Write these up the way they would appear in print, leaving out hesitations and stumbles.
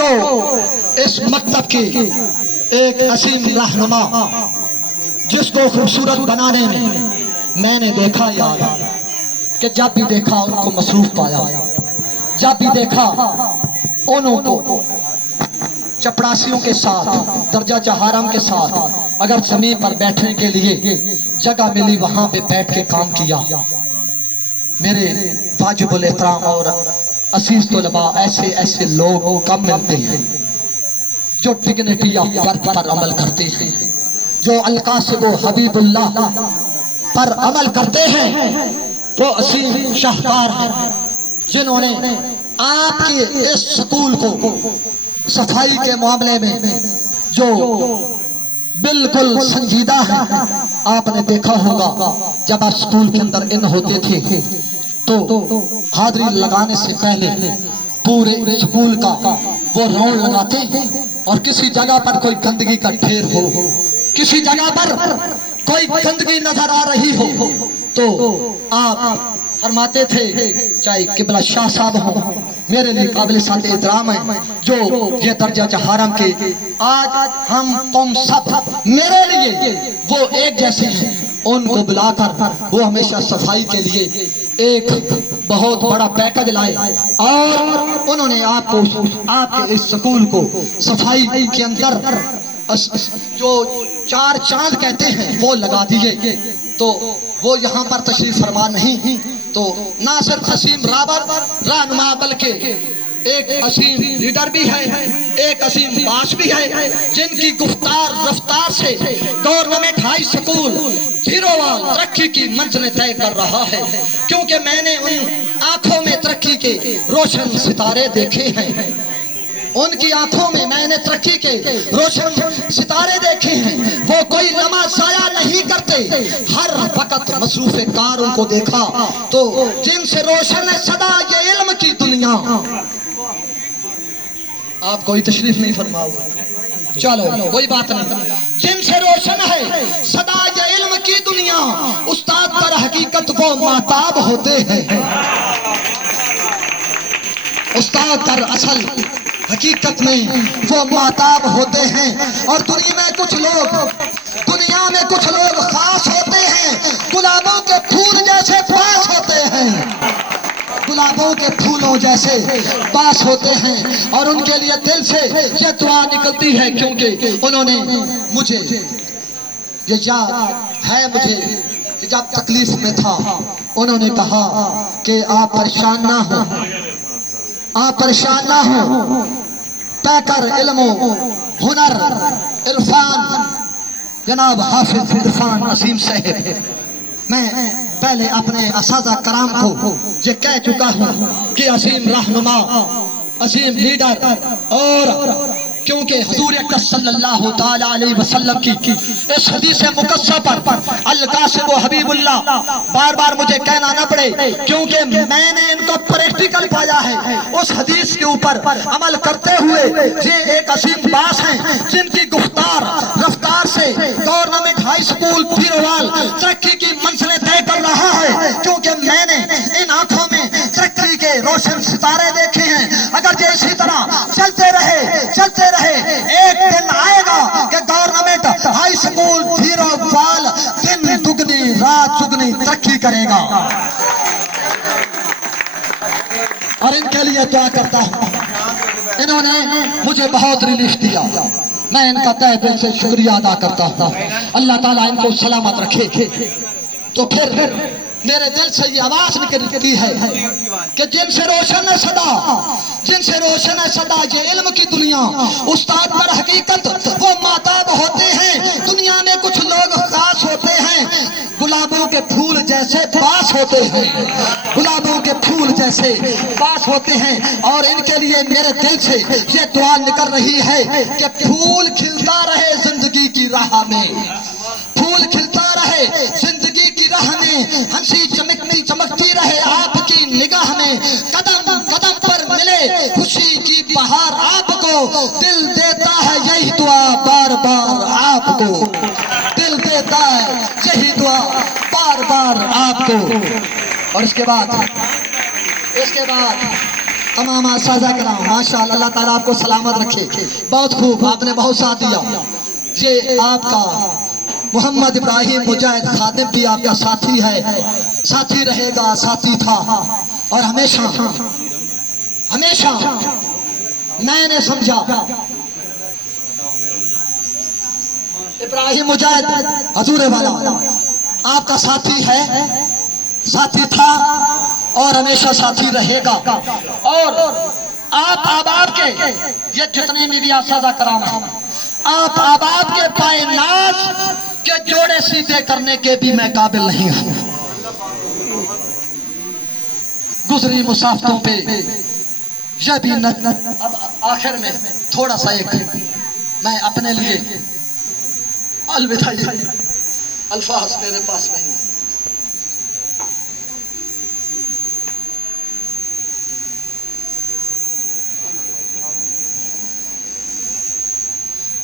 जो इस मकतब की एक असीम रहनुमा, जिसको खूबसूरत बनाने में मैंने देखा यार कि जब भी देखा उनको मसरूफ पाया, जब भी देखा उनको चपरासियों के साथ, दर्जा जहारम के साथ अगर जमीन पर बैठने के लिए जगह मिली वहां पे बैठ के काम किया। मेरे वाजिबुल एहतराम और असीज तलबा, ऐसे ऐसे लोग कम मिलते हैं जो डिग्निटी ऑफ वर्क पर अमल करते हैं, जो अलकासिब हबीबुल्लाह पर अमल करते हैं, वो असीम शाहकार हैं जिन्होंने आपके इस स्कूल को सफाई के मामले में जो बिल्कुल संजीदा है। आपने देखा होगा जब आप स्कूल के अंदर इन होते थे तो हाजिरी लगाने से पहले पूरे स्कूल का वो राउंड लगाते और किसी जगह पर कोई गंदगी का ढेर हो, किसी जगह पर कोई गंदगी नजर आ रही हो तो आप फरमाते थे, चाहे किबला शाह साहब हो, मेरे लिए काबिल साथ एहतराम है जो ये दर्जा जहारम के आज हम तुम सब मेरे लिए वो एक जैसे हैं, उनको बुलाकर वो हमेशा सफाई के लिए एक बहुत बड़ा पैकेज लाए और उन्होंने आपको, आपके इस स्कूल को सफाई के अंदर जो 4 चांद कहते हैं वो लगा दिए। तो वो यहाँ पर तशरीफ फरमा नहीं तो ना सिर्फ असीम रहनुमा बल्कि एक असीम लीडर भी है, एक असीम बास भी है, जिनकी गुफ्तार रफ्तार से गवर्नमेंट हाई स्कूल जीरोवाल तरक्की की मंजिलें तय कर रहा है। क्योंकि मैंने उन आंखों में तरक्की के रोशन सितारे देखे हैं, उनकी आंखों में मैंने तरक्की के रोशन सितारे देखे हैं। वो कोई लम्हा जाया नहीं करते, हर वक्त मसरूफ कार उनको देखा तो जिनसे रोशन है सदा ये इल्म की दुनिया। आप कोई तशरीफ नहीं फरमाओगे, चलो कोई बात नहीं। जिनसे रोशन है सदा ये इल्म की दुनिया, उस्ताद पर हकीकत वो माताब होते हैं, उस्ताद पर असल हकीकत में वो माताब होते हैं। और दुनिया में कुछ लोग खास होते हैं, गुलाबों के फूल जैसे पास होते हैं, गुलाबों के फूलों जैसे पास होते हैं। और उनके लिए दिल से ये दुआ निकलती है क्योंकि उन्होंने मुझे ये याद है मुझे जब तकलीफ में था उन्होंने कहा कि आप परेशान ना हो, आप परेशान ना हो, पैकर इल्मो हुनर इरफान जनाब हाफिज इरफान असीम साहब। मैं पहले अपने असादा कराम को ये कह चुका हूँ कि असीम रहनुमा, असीम लीडर, और क्योंकि हुजूर अकरम सल्लल्लाहु ताला अलैहि वसल्लम की इस हदीस मुकस्सा पर अल-कासिब हबीबुल्लाह बार बार मुझे कहना न पड़े क्योंकि मैंने इनको प्रैक्टिकल पाया है। उस हदीस के ऊपर अमल करते हुए ये एक असीम बास हैं जिनकी गुफ्तार रफ्तार से गवर्नमेंट हाई स्कूल पीरवाल तरक्की की मंजिलें तय कर रहा है। क्योंकि मैंने इन आंखों में तरक्की के रोशन सितारे देखे हैं। अगर ये इसी तरह चलते रहे एक दिन आएगा कि गवर्नमेंट हाई स्कूल पीरवाल दिन दुगनी रात चुगनी तरक्की करेगा। और इनके लिए दुआ करता हूं, इन्होंने मुझे बहुत रिलीफ दिया, मैं इनका तहे दिल से शुक्रिया अदा करता हूं। अल्लाह ताला इनको सलामत रखे। तो फिर मेरे दिल से ये आवाज निकलती है कि जिनसे रोशन है सदा ये इल्म की दुनिया, उस्ताद पर हकीकत वो माताब होते हैं। दुनिया में कुछ लोग खास होते हैं, गुलाबों के फूल जैसे पास होते हैं, गुलाबों के फूल जैसे पास होते हैं। और इनके लिए मेरे दिल से ये दुआ निकल रही है कि फूल खिलता रहे जिंदगी की राह में, फूल खिलता रहे जिंदगी की राह में, हंसी चमकती रहे आपकी निगाह में, कदम कदम पर मिले खुशी की बहार आपको, दिल देता है यही दुआ बार बार आपको, दिल देता है यही दुआ बार बार आपको। और इसके बाद तमाम साजा कराम माशाअल्लाह, अल्लाह ताला आपको सलामत रखे। बहुत खूब, आपने बहुत साथ दिया। ये आपका मोहम्मद इब्राहिम मुजाहिद खादिम भी आपका साथी है, साथी रहेगा, साथी था। और हमेशा हमेशा मैंने समझा इब्राहिम मुजाहिद हजूर वाला आपका साथी है, साथी था और हमेशा साथी रहेगा। और आप आबाद के ये जितने भी साजा कराम हैं, आप आबाद के पाए नाज के जोड़े सीधे करने के भी मैं काबिल नहीं हूं। गुजरी मुसाफतों पे यह भी अब आखिर में थोड़ा सा एक मैं अपने लिए अलविदा, अल्फाज मेरे पास नहीं।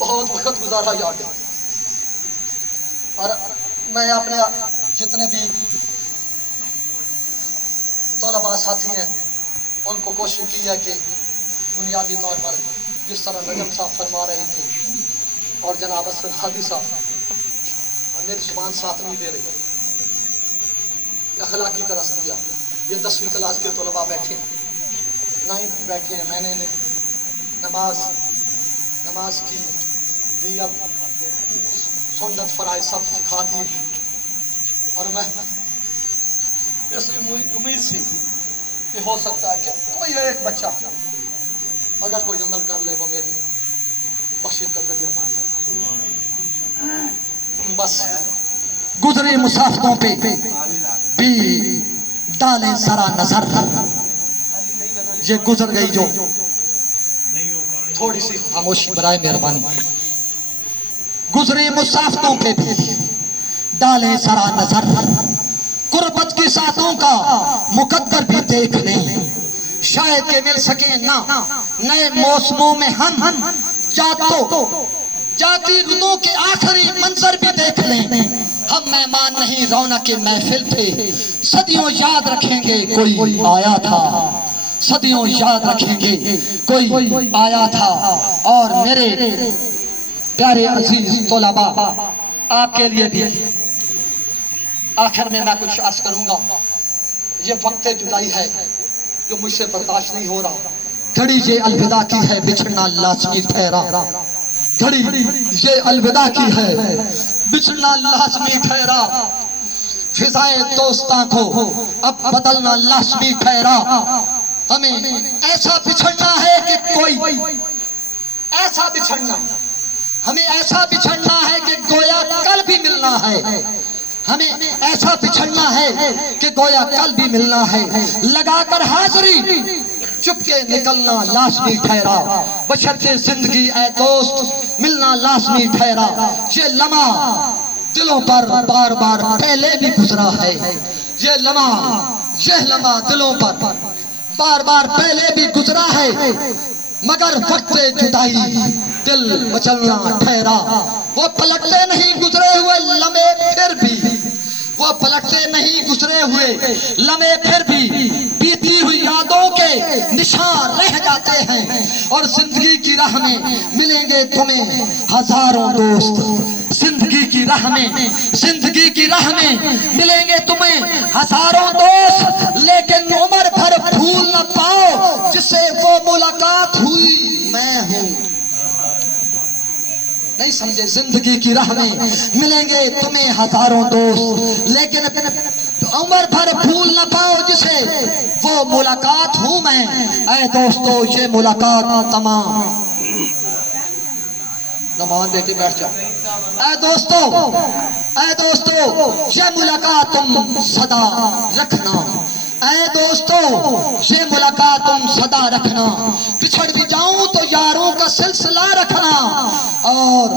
बहुत वक्त गुजारा याद है और मैं अपने जितने भी तलबा साथी हैं उनको कोशिश की है कि बुनियादी तौर पर जिस तरह नजम साहब फरमा रहे थे और जनाब असद हादी साहब मेरी जुबान साथ नहीं दे रही, अखलाकी का रस्तिया। ये 10वीं क्लास के तलबा बैठे, 9th बैठे हैं, मैंने नमाज की नियत सुन्नत फराइज सब सिखा दी और मैं इसलिए उम्मीद थी कि हो सकता है कि कोई एक बच्चा अगर कोई अमल कर ले वो मेरी बख्शिश का जरिया बन गया। बस गुजरे मुसाफिरों पे भी डाले सरा नजर, ये गुजर गई जो थोड़ी सी खामोशी बराए मेहरबानी। गुजरे मुसाफिरों पे भी डाले सरा नजर, कुर्बत की सातों का मुकद्दर भी देख लें, शायद के मिल सके ना नए मौसमों में हम जाती रुतों के आखिरी मंजर भी देख लें। हम मेहमान नहीं रौनक के महफिल थे, सदियों याद रखेंगे कोई आया था, सदियों याद रखेंगे कोई आया था। और मेरे प्यारे अजीज तोलाबा आपके लिए भी आखिर में मैं कुछ अर्ज करूंगा। ये वक्त जुदाई है जो मुझसे बर्दाश्त नहीं हो रहा। घड़ी ये अलविदा की है, बिछड़ना लाजमी ठहरा। घड़ी ये अलविदा की है, बिछड़ना लाजमी ठहरा। फिजाए दोस्तां को अब बदलना लाजमी ठहरा। हमें ऐसा बिछड़ना है कि कोई ऐसा बिछड़ना, हमें ऐसा बिछड़ना है कि गोया कल भी मिलना है। हमें ऐसा बिछड़ना है कि गोया कल भी मिलना है। लगाकर हाजिरी चुपके निकलना लाजमी ठहरा। बशर्ते जिंदगी ए दोस्त मिलना लाजमी ठहरा। ये लम्हा दिलों पर बार बार पहले भी गुजरा है। ये लम्हा दिलों पर बार बार पहले भी गुजरा है, मगर वक्त जुदाई दिल मचलना ठहरा। वो पलटते नहीं गुजरे हुए लम्हे फिर भी, वो पलटते नहीं गुजरे हुए लम्हे फिर भी, बीती हुई यादों के निशान रह जाते हैं। और जिंदगी की राह में मिलेंगे तुम्हें हजारों दोस्त। जिंदगी की राह में मिलेंगे तुम्हें हजारों दोस्त, लेकिन उम्र भर भूल न पाओ जिससे वो मुलाकात हुई मैं हूं। नहीं समझे? जिंदगी की राह में मिलेंगे तुम्हें हजारों दोस्त, लेकिन उम्र भर भूल न पाओ जिसे वो मुलाकात हूं मैं। ऐ दोस्तों ये मुलाकात तमाम नमान बेटे बैठ जाओ। ऐ दोस्तों ये मुलाकात तुम सदा रखना। ऐ दोस्तों ये मुलाकात तुम सदा रखना। बिछड़ भी जाऊं तो यारों का सिलसिला रखना। और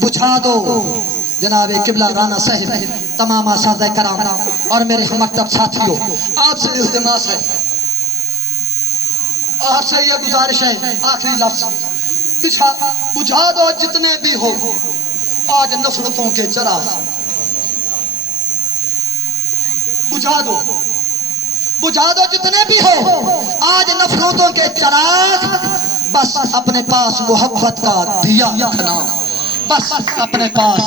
बुझा दो जनाब किबला राना साहिब, तमाम असातिज़ा कराम और मेरे हममकतब साथियों, आपसे इल्तिमास है, आपसे यह गुजारिश है, आखिरी लफ्ज बुझा दो जितने भी हो आज नफरतों के चिराग, बुझा दो बुझा दो जितने भी हो। आज नफरतों के चिराग, बस अपने पास मोहब्बत का दिया रखना, बस अपने पास।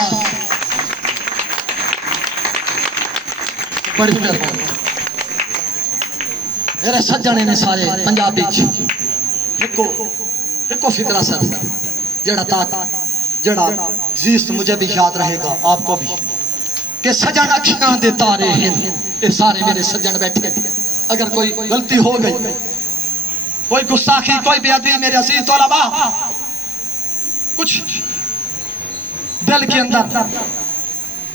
बड़ी मेहरबानी मेरे सज्जने ने सारे पंजाबी एको फिक्रा सर जड़ा जीस्त मुझे भी याद रहेगा, आपको भी, कि सजन अखियां दे तारे हैं। ये सारे मेरे सज्जन बैठे, अगर कोई गलती हो गई, कोई गुस्ताखी, कोई बेअदबी, मेरे अजीज तौलबा, कुछ दिल के अंदर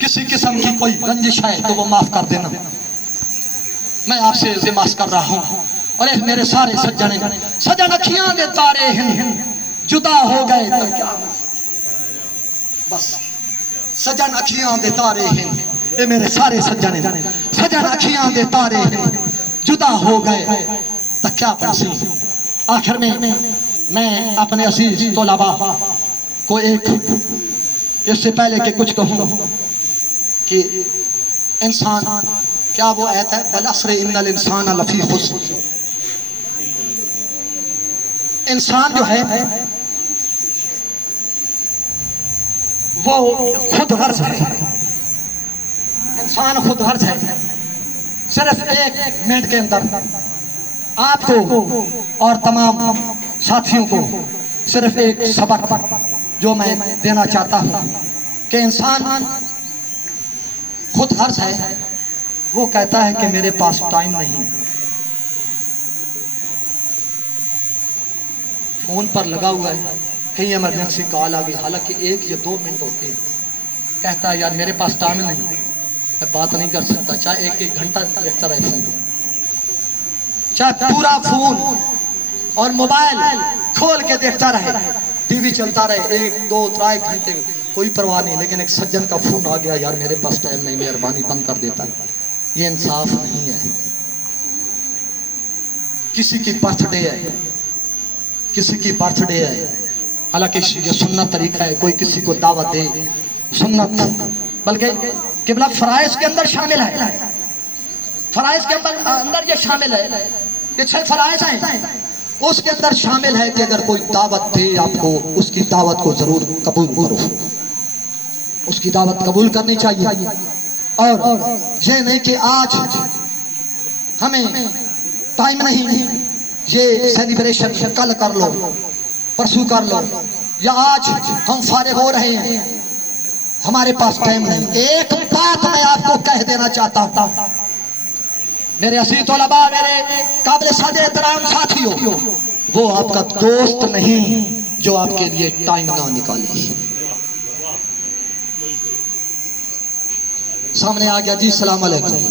किसी किस्म की कोई रंजिश है तो वो माफ कर देना। मैं आपसे इल्तिमास कर रहा हूँ। और मेरे सारे सज्जन अखियां दे तारे हैं, जुदा हो गए तो क्या, बस सजन अखियां दे तारे हैं। ये मेरे सारे सजन अखियां दे तारे हैं, जुदा हो गए तो क्या बंसी। आखिर में मैं अपने अजीज तौलबा को एक, इससे पहले कि कुछ कहूँ, कि इंसान, क्या वो आयत है, वल अस्र इन्नल इंसान लफी खुस्र। इंसान जो है वो खुद गर्ज है, इंसान खुद गर्ज है। सिर्फ एक मिनट के अंदर आपको और तमाम साथियों को सिर्फ एक सबक जो मैं देना चाहता हूँ, कि इंसान खुद गर्ज है। वो कहता है कि मेरे पास टाइम नहीं, फोन पर लगा हुआ है, कहीं इमरजेंसी कॉल आ गई, हालांकि 1 या 2 मिनट होते हैं, कहता है यार मेरे पास टाइम नहीं, मैं बात नहीं कर सकता, चाहे 1-1 घंटा देखता रहे फोन, चाहे पूरा फोन और मोबाइल खोल के देखता रहे, टीवी चलता रहे 1-2-3 घंटे, कोई परवाह नहीं। लेकिन एक सज्जन का फोन आ गया, यार मेरे पास टाइम नहीं, मेहरबानी, बंद कर देता है। ये इंसाफ नहीं है। किसी की बर्थडे है, किसी की बर्थडे है, हालांकि ये सुन्नत तरीका है, कोई किसी को दावत दे, सुन्नत, बल्कि किबला फराइज के अंदर शामिल है, फराइज के अंदर ये शामिल है, ये 6 फराइज हैं, उसके अंदर शामिल है कि अगर कोई दावत दे आपको, उसकी दावत को जरूर कबूल करो, उसकी दावत कबूल करनी चाहिए। और ये नहीं कि आज हमें टाइम नहीं, ये सेलिब्रेशन कल कर लो, परसों कर लो, या आज हम फारिग हो रहे हैं, हमारे पास टाइम नहीं। एक बात मैं आपको कह देना चाहता हूं, मेरे अजीज तौलबा, मेरे काबिल सादे एहतराम साथियों, वो आपका दोस्त नहीं जो आपके लिए टाइम ना निकाले। सामने आ गया जी, सलाम अलैकुम।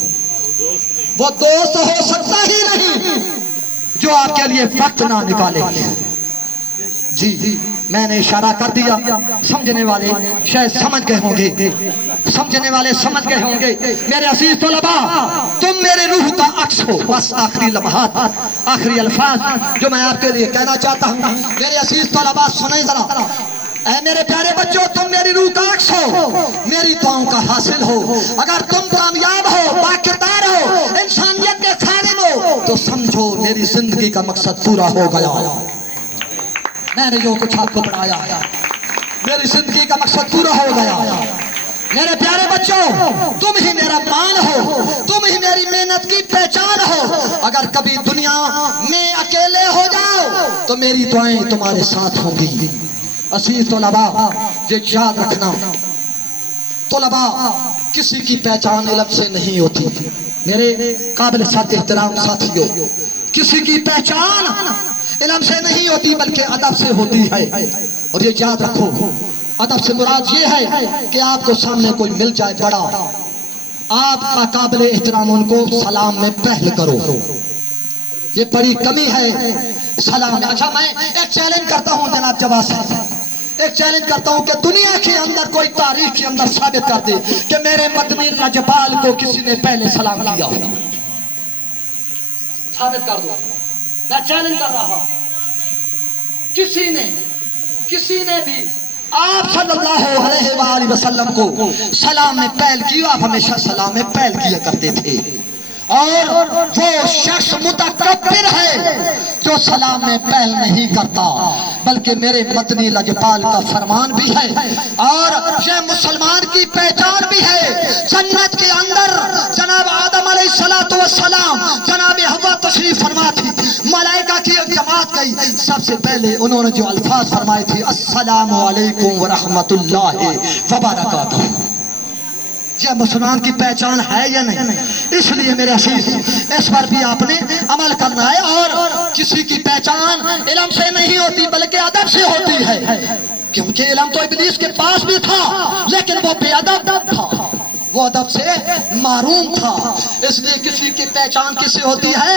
वो दोस्त हो सकता ही नहीं जो आपके लिए वक्त ना निकाले। जी मैंने इशारा कर दिया, समझने वाले शायद समझ गए होंगे, समझने वाले समझ गए होंगे। मेरे अजीज तौलबा, तुम मेरे रूह का अक्स हो। बस आखिरी लम्हात, आखिरी अल्फाज जो मैं आपके लिए कहना चाहता हूँ, मेरे अजीज तौलबा सुने जरा। ऐ मेरे प्यारे बच्चों, तुम मेरी रूह का अक्स हो, मेरी दुआओं का हासिल हो। अगर तुम कामयाब हो, बाकिरदार हो, इंसानियत के खादिम हो, तो समझो मेरी जिंदगी का मकसद पूरा हो गया। मैंने जो कुछ आपको पढ़ाया, मेरी जिंदगी का मकसद पूरा हो गया। मेरे प्यारे बच्चों, तुम ही मेरा मान हो, तुम ही मेरी मेहनत की पहचान हो। अगर कभी दुनिया में अकेले हो जाओ तो मेरी दुआएं तुम्हारे साथ होंगी। अजीज तौलबा, ये याद रखना, तौलबा किसी की पहचान इल्म से नहीं होती। मेरे काबिल साथी एहतराम साथियों, किसी की पहचान इल्म से नहीं होती बल्कि अदब से होती है। और ये याद रखो, अदब से मुराद ये है कि आपको सामने कोई मिल जाए बड़ा, आपका काबिल एहतराम उनको सलाम में पहल करो। ये बड़ी कमी है सलाम में। अच्छा, मैं एक चैलेंज करता हूँ जनाब जवाब साहब, एक चैलेंज करता हूँ कि दुनिया के अंदर कोई तारीख के अंदर साबित कर दे कि मेरे मदनी लजपाल को किसी ने पहले सलाम किया हो। साबित कर दो, मैं चैलेंज कर रहा। किसी ने भी आप सल्लल्लाहु अलैहि वसल्लम को सलाम में पहल की? आप हमेशा सलाम में पहल किया करते थे। और वो शख्स मुतकब्बिर है जो सलाम में पहल नहीं करता, बल्कि मेरे मदनी लजपाल का फरमान भी है और ये मुसलमान की पहचान भी है। जन्नत के अंदर जनाब आदम अलैहिस्सलातु वस्सलाम, जनाब हव्वा तशरीफ फरमा थी, मलाइका की एक जमात गई, सबसे पहले उन्होंने जो अल्फाज फरमाए थे अस्सलामु अलैकुम व रहमतुल्लाहि व बरकातुहू। यह मुसलमान की पहचान है या नहीं? इसलिए मेरे अजीज इस पर भी आपने अमल करना है। और किसी की पहचान इल्म से नहीं होती बल्कि अदब से होती है, क्योंकि इल्म तो इब्लीस के पास भी था लेकिन वो बेअदब था, वो अदब से मारूम था। इसलिए किसी की पहचान किससे होती है?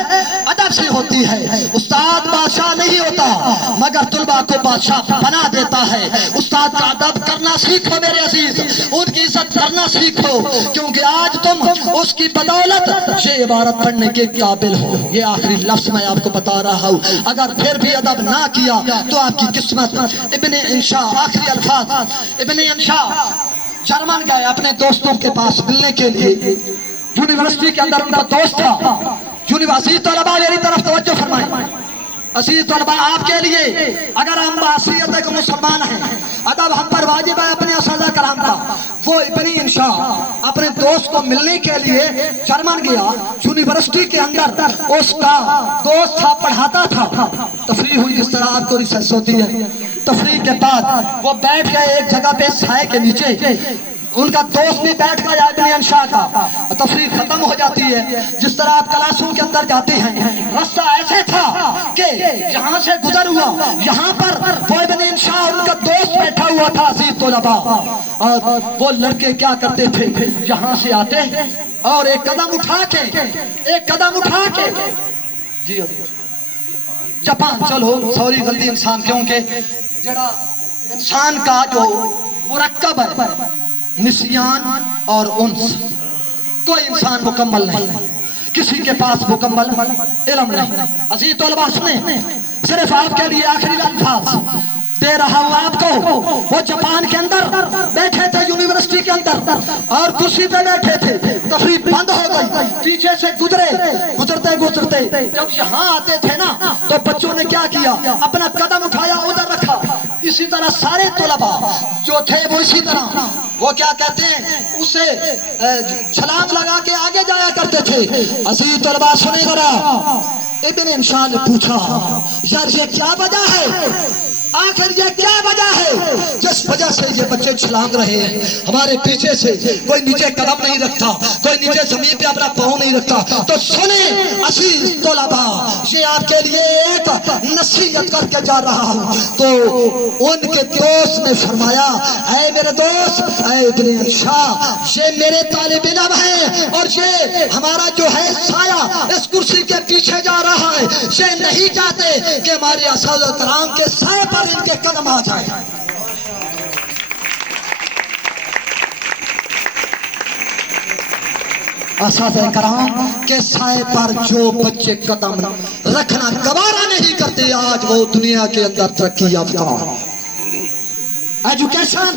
अदब से होती है। उस्ताद बादशाह नहीं होता मगर तुलबा को बादशाह बना देता है। उस्ताद का अदब करना सीखो मेरे अजीज, उनकी इज्जत करना सीखो, क्योंकि आज तुम उसकी बदौलत ये इबारत पढ़ने के काबिल हो। ये आखिरी लफ्ज मैं आपको बता रहा हूँ, अगर फिर भी अदब ना किया तो आपकी किस्मत। इब्ने इंशा, आखिरी अल्फाज, इब्ने इंशा जर्मन गए अपने दोस्तों के पास मिलने के लिए। यूनिवर्सिटी के अंदर उनका दोस्त था। यूनिवर्सिटी तलबा मेरी तरफ तवज्जो फरमाए। असीज तलबा आपके लिए, अगर हम बासियत एक मुसलमान हैं, अदब हम पर वाजिब है अपने असाज़ा कराम का। वो इब्ने इंशा अपने दोस्त को मिलने के लिए जर्मन गया। यूनिवर्सिटी के अंदर उसका दोस्त था, पढ़ाता था। तफरी हुई जिस तरह आपको रिसर्च होती है। तफरी के बाद वो बैठ गए एक जगह पे साए के नीचे, उनका दोस्त भी बैठ गया इब्ने इंशा का। तफरीक खत्म हो जाती है। जिस तरह आप क्लासों के अंदर जाते हैं, रास्ता ऐसे था कि यहाँ से गुजर हुआ, यहाँ पर वो इब्ने इंशा और उनका दोस्त बैठा हुआ था। अजीज तौलबा, और वो लड़के क्या करते थे, यहाँ से आते और एक कदम उठा के जी जापान चलो, सॉरी गलती इंसान, क्योंकि जरा इंसान का जो मुरक्कब है निसियान और उन्स, कोई इंसान मुकम्मल नहीं, किसी के पास मुकम्मल इल्म नहीं। अजीज तौलबा सुने, सिर्फ आपके लिए आखिरी अल्फाज दे रहा हूँ आपको। वो जापान के अंदर बैठे थे, यूनिवर्सिटी के अंदर, और कुर्सी पे बैठे थे। तफरीक बंद हो गई, पीछे से गुजरते जब यहाँ आते थे ना, तो बच्चों ने क्या किया, अपना कदम उठाया, उधर रखा। इसी तरह सारे तलबा जो थे वो इसी तरह, वो क्या कहते हैं, उसे छलांग लगा के आगे जाया करते थे। अजीज तलबा सुने जरा, इब्ने इंशा ने पूछा, यार ये क्या वजह है, आखिर ये क्या वजह है जिस वजह से ये बच्चे छलांग रहे हैं? हमारे पीछे से कोई नीचे कदम नहीं रखता, कोई नीचे जमीन पे अपना पाँव नहीं रखता। तो सुने अजीज तौलबा, ये आपके लिए एक नसीहत करके जा रहा हूँ। तो उनके दोस्त ने फरमाया, ऐ मेरे दोस्त, ऐ इब्ने इंशा, ये मेरे तालिब इल्म है और ये हमारा जो है साया इस कुर्सी के पीछे जा रहा है। ये नहीं चाहते कि हमारे असाज़ा कराम के साए पर इनके कदम आ जाए। असाज़ा कराम के साए पर जो बच्चे कदम रखना गवारा नहीं करते, आज वो दुनिया के अंदर तरक्की याफ्ता। एजुकेशन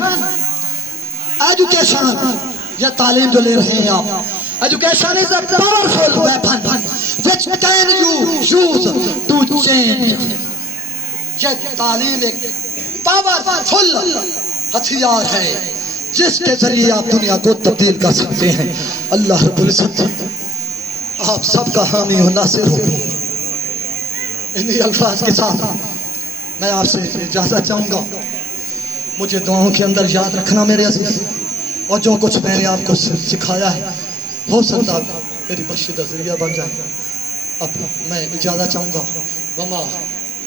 ये तालीम जो ले रहे हैं आप, education is a powerful weapon which can you use to change. ये तालीम एक पावरफुल हथियार है जिसके जरिए आप दुनिया को तब्दील कर सकते हैं। अल्लाह रब्बुल इज्जत आप सबका हामी हो, नासिर हो। इन्हीं अल्फाज के साथ मैं आपसे इजाज़त चाहूँगा। मुझे दुआओं के अंदर याद रखना मेरे अजीज, और जो कुछ मैंने आपको सिखाया है हो सकता मेरी बख्शिश का जरिया बन जाए। अब मैं इजाज़त चाहूँगा। वमा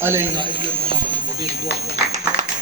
अलैना इल्ला